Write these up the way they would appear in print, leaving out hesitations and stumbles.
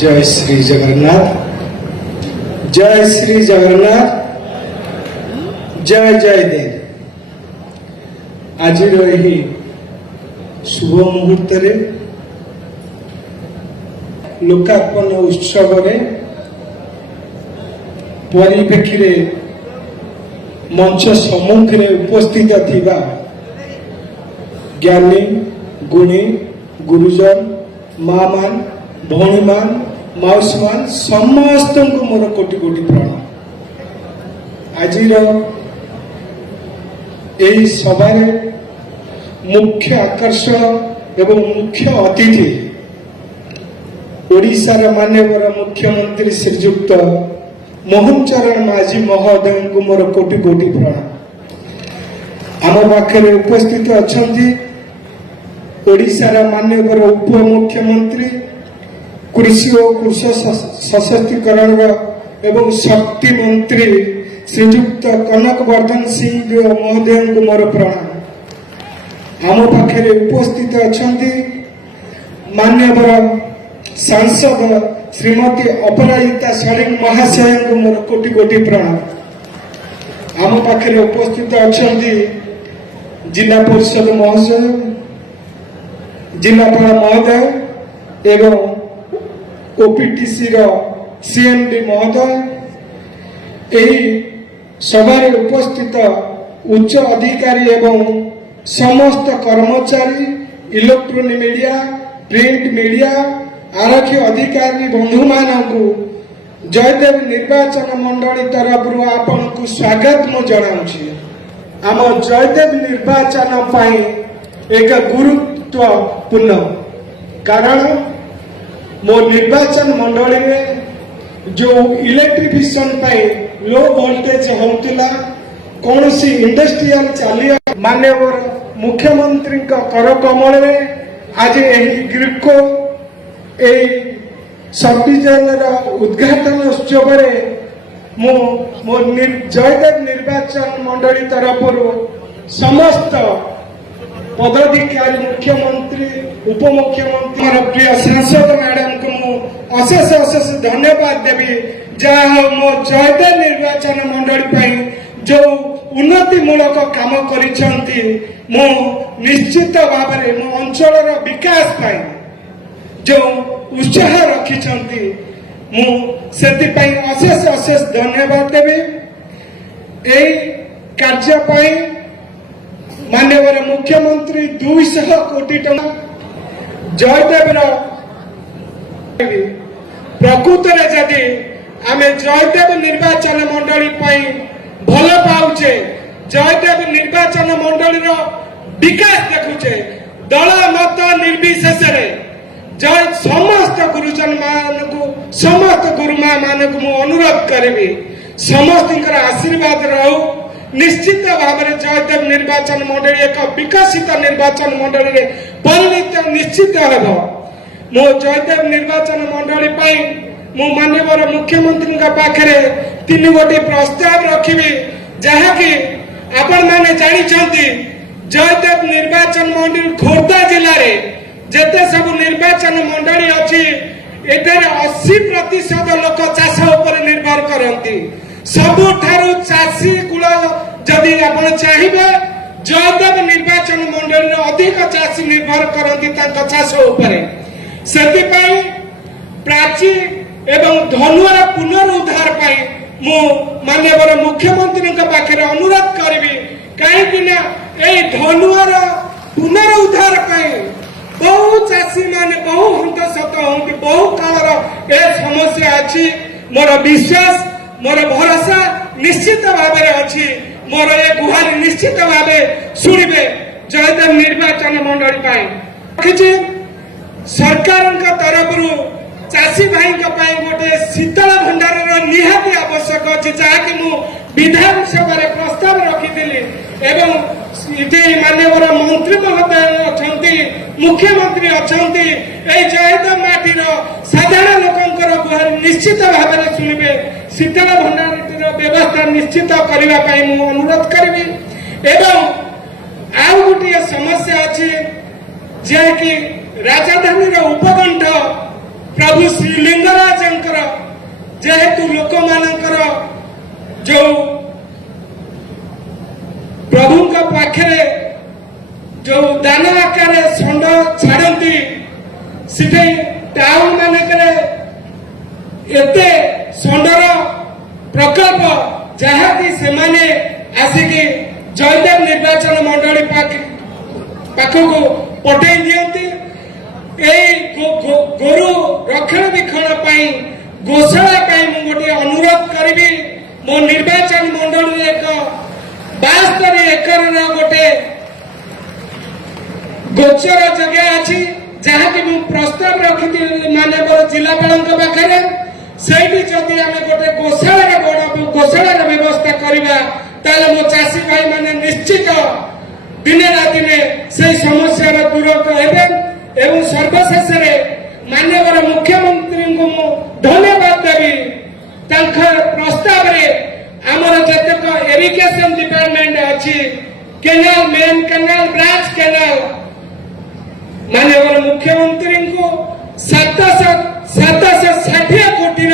जय श्री जगन्नाथ, जय श्री जगन्नाथ, जय जय देव। आज यही शुभ मुहूर्त लोकार्पण उत्सव परिप्रेक्षी मंच सम्मुखें उपस्थित थिबा ज्ञानी गुणी गुरुजन माँ मान भौणी मान माउसी मान समस्त को मोर कोटि कोटि प्रणाम। आज सभार मुख्य आकर्षण एवं मुख्य अतिथि ओडिशार माननीय मुख्यमंत्री श्रीजुक्त मोहन चरण माझी महोदय को मोर कोटि कोटि प्रणाम। आम पाखे उपस्थित अच्छा ओडिशार माननीय उप मुख्यमंत्री कृषि और कृषक सशक्तिकरण एवं शक्ति मंत्री श्रीजुक्त कनक वर्धन सिंह महोदय को मोर प्रणाम। आम पाखे उपस्थित अच्छा माननीय सांसद श्रीमती अपराजिता षडंगी महाशय को मोर कोटि कोटि प्रणाम। आम पाखे उपस्थित अच्छा जिला परिषद महोदय जिलापाल महोदय एवं ओपीटीसी सीएमडी महोदय यही सभार उपस्थित उच्च अधिकारी एवं समस्त कर्मचारी इलेक्ट्रोनिक मीडिया प्रिंट मीडिया आरक्षी अधिकारी बंधु मानू जयदेव निर्वाचन मंडली तरफ आपण को स्वागत मु जनाऊँगी। आम जयदेव निर्वाचन पाई एक गुरुत्वपूर्ण कारण मो निर्वाचन मंडली में जो इलेक्ट्रिफिकेशन पाई लो वोल्टेज होता कौन सी इंडस्ट्रियल चलिया माननीय मुख्यमंत्री कर कमल आज यही ग्रिडको सबडिजन उद्घाटन उत्सव मो जयदेव निर्वाचन मंडली तरफ समस्त पदाधिकारी मुख्यमंत्री उप मुख्यमंत्री प्रिय सांसद मैडम को मु अशेष अशेष धन्यवाद देवी जहाँ मो जयदेव निर्वाचन मंडली जो उन्नति मूलक काम करिसेंती मो निश्चित भाव में मो अंचल विकास पाई जो उत्साह रखिछंती मु सेतिपाई अशेष अशेष धन्यवाद देवी। एई कार्य पाई माननीय मुख्यमंत्री 200 कोटी टका जयदेव प्रकृत जदि आम जयदेव निर्वाचन मंडली भल पाऊे जयदेव निर्वाचन मंडली विकास देखुचे दल मत निर्विशेष जय समस्त गुरुजन मान को समस्त गुरुमा मान को मु अनुरोध करी समस्त आशीर्वाद रहू निश्चित भाव में जयदेव निर्वाचन मंडली एक विकसित निर्वाचन मंडली परिणत निश्चित हेब। मो जयदेव निर्वाचन मंडली मु माननीय मुख्यमंत्री पाखे 3 गोटी प्रस्ताव रखी जहाँकि आपण मैंने जानते जयदेव निर्वाचन मंडली खोर्धा जिले में जिते सब निर्वाचन मंडली अच्छी एठार 80% लोक चाष उपर निर्भर करती सबुठारु चाषी कूल जदि आप चाहिए जयदेव निर्वाचन मंडली अधिक चाषी निर्भर करती चाष उपर से प्राची एवं धनुआर पुनरुद्धार मु माननीय मुख्यमंत्री पाखे अनुरोध करी कहीं धनुआर पुनरुद्धार बहु चाषी मान बहु हंतसत हमें बहु कालर ए समस्या अच्छी मोर विश्वास मोर भरोसा निश्चित भाव अच्छी मोर ए गुहारी निश्चित भाव शुणे जयदेव निर्वाचन मंडली सरकार तरफ चाषी भाई गोटे शीतल भंडार निहाती आवश्यक अच्छी जहाँकि मु विधानसभा प्रस्ताव रखी एवं माननीय मंत्री महोदय अच्छा मुख्यमंत्री अच्छा जयदेव माटीर साधारण लोकंर गुहारी निश्चित भाव में शुणे शीतल भंडार व्यवस्था निश्चित करने मु अनुरोध करी एवं आउ गोटे समस्या अच्छी जहाँकि राजधानी उपकंठ प्रभु श्रीलिंगराज जेहेतु लोक मानकर जो प्रभु पाखे जो दान आकार षंड छाड़ती से टाउन मानक एते षंडर प्रकल्प जहाँकि से आसिकी जयदेव निर्वाचन मंडली पाखक पठे दिखती गोरु रक्षणाबेक्षण गोशाला गोटे अनुरोध करी मो निर्वाचन मंडल एक 72 एकर गोटे गोचर जगह अच्छी जहाँकि प्रस्ताव रखी मानव जिलापाल पाखे से जदि आम गोटे गोशाला बड़ गोशाला व्यवस्था करवा ताले मो चाषी भाई माने निश्चित दिने ना दिने से समस्या दूर एवं सर्वशेष मानव मुख्यमंत्री को धन्यवाद देवी प्रस्ताव आमर जतक इरिगेशन डिपार्टमेंट अच्छी canal main canal branch canal मानव मुख्यमंत्री को 760 कोटी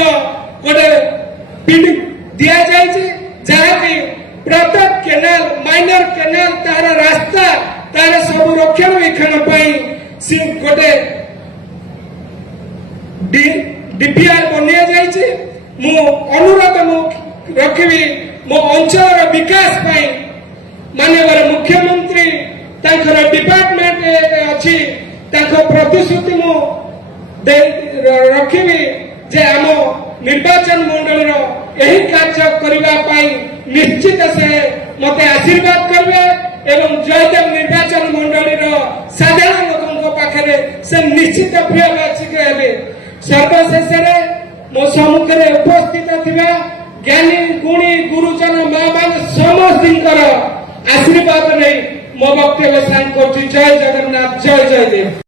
गोटे दि जाए जहाँकि प्रत्येक केनाल माइनर केनाल तार रास्ता तार सब रक्षणाबेक्षण सी गोटे डीपीआर बनिया जाइए मु अनुरोध रखी मो अंचल विकास मानव मुख्यमंत्री डिपार्टमेंट अच्छी प्रतिश्रुति मु रखी जे आम निर्वाचन मंडल यही कार्य करने निश्चित से मत आशीर्वाद करेंगे एवं जयदेव निर्वाचन मंडल साधारण लोकों पाखे से निश्चित प्रिय सर्वशेष मो सम्मुखें उपस्थित थिबा ज्ञानी गुणी गुरुजन माँ मान समस्त आशीर्वाद नहीं मो वक्तव्य सांग कर जय जगन्नाथ जय जयदेव।